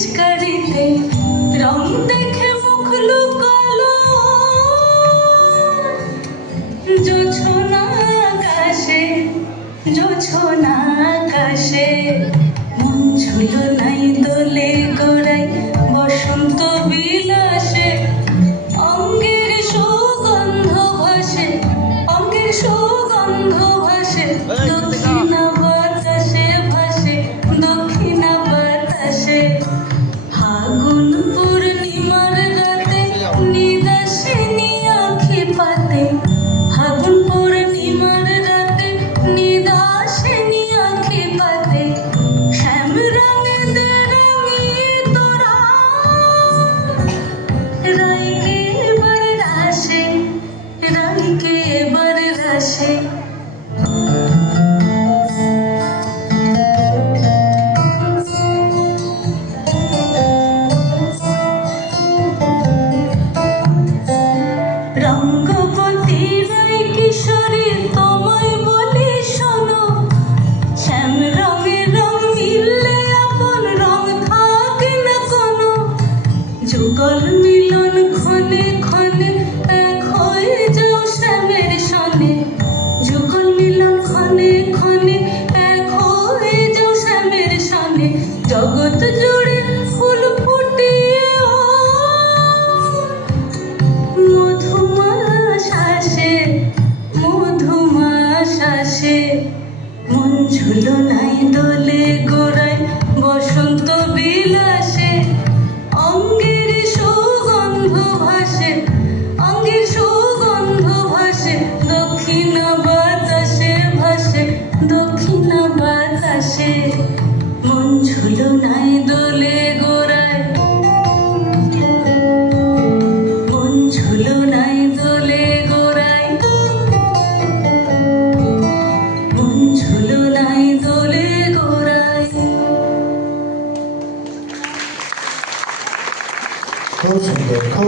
পিচকারিতে রং দেখে মুখ লুকালো জোছনা আকাশে জোছনা আকাশে মন ঝুলো নাই দোলে গোড়াই বসন্ত বিলাসে অঙ্গের সুগন্ধ ভাসে অঙ্গের সুগন্ধ ভাসে দক্ষিণা বাতাসে ভাসে দক্ষিণা বাতাসে ফাগুন পূর্ণিমার রাতে নিদাসিনী আঁখি পাতে ফাগুন পূর্ণিমার রাতে নিদাসিনী আঁখি পাতে শ্যাম রঙে দে রঙি তোরা রাইকে এবার রাশে রাইকে এবার রাশে রঙ্গবতী রাই কিশোরী তোমায় বলি শোনো শ্যাম রঙে রং মিললে আপন রং থাকে না কোনো যুগল মিলন ক্ষণে ক্ষণে এক হয়ে যাও শ্যামের সনে যুগল মিলন ক্ষণে ক্ষণে এক হয়ে যাও শ্যামের সনে জগৎ জুড়ে ফুল ফুটিয়ে মধুমাশাসে মন ঝুলো নাই দোলে গোড়ায় বসন্ত বিলাসে অঙ্গের সুগন্ধ ভাসে অঙ্গের সুগন্ধ ভাসে দক্ষিণা বাতাসে ভাসে দক্ষিণা বাতাসে মন ঝুলো নাই দোলে গোড়ায় মন ঝুলো নাই দোলে গোড়ায় মন ঝুলো নাই দোলে গোড়ায়। খুব সুন্দর খুব